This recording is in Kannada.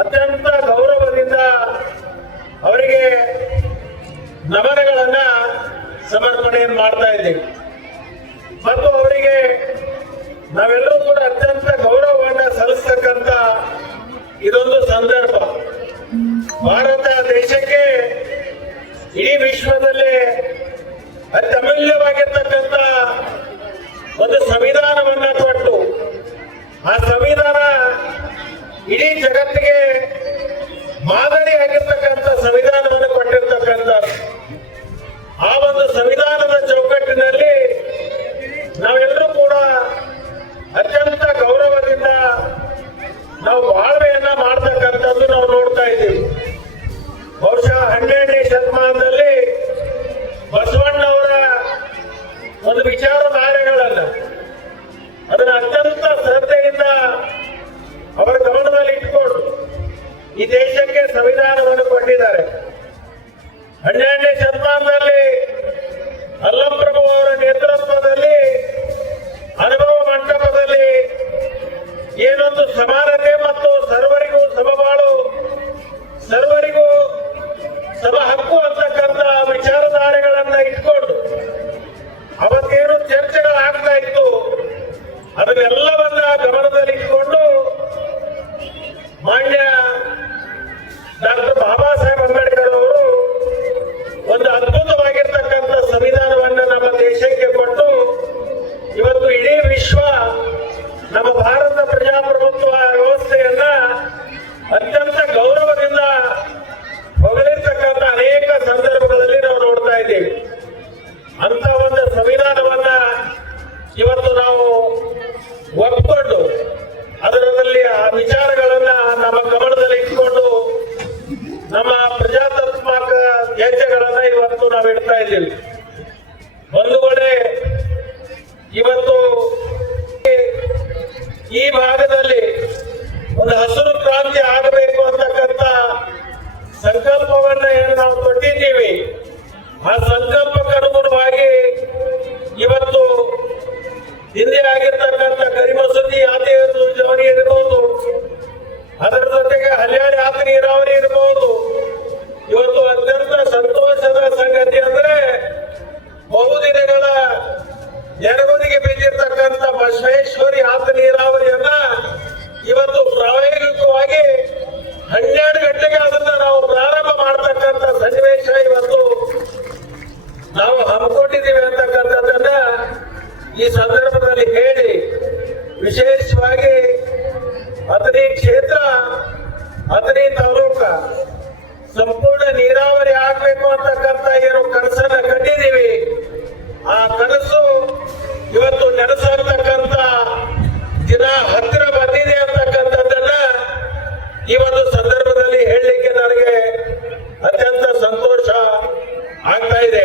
ಅತ್ಯಂತ ಗೌರವದಿಂದ ಅವರಿಗೆ ನಮನಗಳನ್ನ ಸಮರ್ಪಣೆಯನ್ನು ಮಾಡ್ತಾ ಇದ್ದೀವಿ ಮತ್ತು ಅವರಿಗೆ ನಾವೆಲ್ಲರೂ ಕೂಡ ಅತ್ಯಂತ ಗೌರವವನ್ನ ಸಲ್ಲಿಸ್ತಕ್ಕಂಥ ಇದೊಂದು ಸಂದರ್ಭ. ಭಾರತ ದೇಶಕ್ಕೆ ಇಡೀ ವಿಶ್ವದಲ್ಲಿ ಅತ್ಯಮೂಲ್ಯವಾಗಿರ್ತಕ್ಕಂಥ ಒಂದು ಸಂವಿಧಾನವನ್ನ ಕೊಟ್ಟು ಆ ಸಂವಿಧಾನ ಇಡೀ ಜಗತ್ತಿಗೆ ಮಾದರಿಯಾಗಿರ್ತಕ್ಕಂಥ ಸಂವಿಧಾನವನ್ನು ಕೊಟ್ಟಿರ್ತಕ್ಕಂಥ ಆ ಒಂದು ಸಂವಿಧಾನದ ಚೌಕಟ್ಟಿನಲ್ಲಿ ನಾವೆಲ್ಲರೂ ಕೂಡ ಅತ್ಯಂತ ಗೌರವದಿಂದ ನಾವು ಬಾಳ್ವೆಯನ್ನ ಮಾಡ್ತಕ್ಕಂಥದ್ದು ನಾವು ನೋಡ್ತಾ ಇದ್ದೀವಿ. ಬಹುಶಃ 12ನೇ ಶತಮಾನದಲ್ಲಿ ಬಸವಣ್ಣವರ ಒಂದು ವಿಚಾರಧಾರೆಗಳನ್ನ ಅದನ್ನ ಅತ್ಯಂತ ಶ್ರದ್ಧೆಯಿಂದ ಅವರ ಗಮನದಲ್ಲಿ ಇಟ್ಕೊಂಡು ಈ ದೇಶಕ್ಕೆ ಸಂವಿಧಾನವನ್ನು ಕೊಟ್ಟಿದ್ದಾರೆ. 12ನೇ ಶತಮಾನದಲ್ಲಿ ಅಲ್ಲಂಪ್ರಭು ಅವರ ನೇತೃತ್ವದಲ್ಲಿ ಅನುಭವ ಮಂಟಪದಲ್ಲಿ ಏನೊಂದು ಸಮಾನತೆ ಮತ್ತು ಸರ್ವರಿಗೂ ಸಮಬಾಳು, ಸರ್ವರಿಗೂ ಸಮ ಹಕ್ಕು ಅಂತಕ್ಕಂಥ ವಿಚಾರಧಾರೆಗಳನ್ನ ಇಟ್ಕೊಂಡು ಅವತ್ತೇನು ಚರ್ಚೆಗಳಾಗ್ತಾ ಇತ್ತು ಅದನ್ನೆಲ್ಲವನ್ನ ಗಮನದಲ್ಲಿ ಇಟ್ಕೊಂಡು ಮಾನ್ಯ ಡಾಕ್ಟರ್ ಬಾಬಾ ಸಾಹೇಬ್ ಅಂಬೇಡ್ಕರ್ ಅವರು ಒಂದು ಅದ್ಭುತವಾಗಿರ್ತಕ್ಕಂಥ ಸಂವಿಧಾನವನ್ನ ನಮ್ಮ ದೇಶಕ್ಕೆ ಕೊಟ್ಟು ಇವತ್ತು ಇಡೀ ವಿಶ್ವ ನಮ್ಮ ಭಾರತ ಪ್ರಜಾಪ್ರಭುತ್ವ ವ್ಯವಸ್ಥೆಯನ್ನ ಅತ್ಯಂತ ಗೌರವದಿಂದ ಹೊಗಳಿರ್ತಕ್ಕಂಥ ಅನೇಕ ಸಂದರ್ಭಗಳಲ್ಲಿ ನಾವು ನೋಡ್ತಾ ಇದ್ದೀವಿ. ಅಂತ ಒಂದು ಸಂವಿಧಾನವನ್ನ ಇವತ್ತು ನಾವು ಒಪ್ಪಿಕೊಂಡು ಅದರಲ್ಲಿ ಆ ವಿಚಾರಗಳನ್ನ ನಮ್ಮ ಗಮನದಲ್ಲಿ ಇಟ್ಕೊಂಡು ನಮ್ಮ ಪ್ರಜಾತಾತ್ಮಕ ಹೆಜ್ಜೆಗಳನ್ನ ಇವತ್ತು ನಾವು ಇಡ್ತಾ ಇದ್ದೀವಿ. ಒಂದು ಕಡೆ ಇವತ್ತು ಈ ಭಾಗದಲ್ಲಿ ಒಂದು ಹಸಿರು ಕ್ರಾಂತಿ ಆಗಬೇಕು ಅಂತಕ್ಕಂಥ ಸಂಕಲ್ಪವನ್ನ ಏನು ನಾವು ಕೊಟ್ಟಿದ್ದೀವಿ, ಆ ಸಂಕಲ್ಪಕ್ಕೆ ಅನುಗುಣವಾಗಿ ಇವತ್ತು ಹಿಂದೆ ಆಗಿರ್ತಕ್ಕಂಥ ಕರಿಮಸೂದಿ ಆದಿ ಜವರಿ ಇರಬಹುದು, ಅದರ ಜೊತೆಗೆ ಹಲ್ಯಾಡಿ ಆತ ನೀರಾವರಿ ಇರಬಹುದು. ಇವತ್ತು ಅತ್ಯಂತ ಸಂತೋಷದ ಸಂಗತಿ ಅಂದ್ರೆ ಬಹುದಿನಗಳ ನೆರವಿಗೆ ಬಿದ್ದಿರ್ತಕ್ಕಂಥ ಬಸವೇಶ್ವರಿ ಆತ ನೀರಾವರಿಯನ್ನ ಇವತ್ತು ಪ್ರಾಯೋಗಿಕವಾಗಿ 12 ಗಂಟೆಗೆ ಅದನ್ನ ನಾವು ಪ್ರಾರಂಭ ಮಾಡತಕ್ಕಂಥ ಸನ್ನಿವೇಶ ಇವತ್ತು ನಾವು ಹಮ್ಮಿಕೊಂಡಿದ್ದೀವಿ ಅಂತಕ್ಕಂಥದ್ದನ್ನ ಈ ಸಂದರ್ಭದಲ್ಲಿ ಹೇಳಿ, ವಿಶೇಷವಾಗಿ ಅಥಣಿ ಕ್ಷೇತ್ರ, ಅಥಣಿ ತಾಲೂಕ ಸಂಪೂರ್ಣ ನೀರಾವರಿ ಆಗ್ಬೇಕು ಅಂತಕ್ಕಂಥ ಏನು ಕನಸನ್ನ ಕಂಡಿದ್ದೀವಿ, ಆ ಕನಸು ಇವತ್ತು ನೆನೆಸಾಗ್ತಕ್ಕಂಥ ದಿನ ಹತ್ತಿರ ಬಂದಿದೆ ಅಂತಕ್ಕಂಥದ್ದನ್ನ ಈ ಒಂದು ಸಂದರ್ಭದಲ್ಲಿ ಹೇಳಲಿಕ್ಕೆ ನನಗೆ ಅತ್ಯಂತ ಸಂತೋಷ ಆಗ್ತಾ ಇದೆ.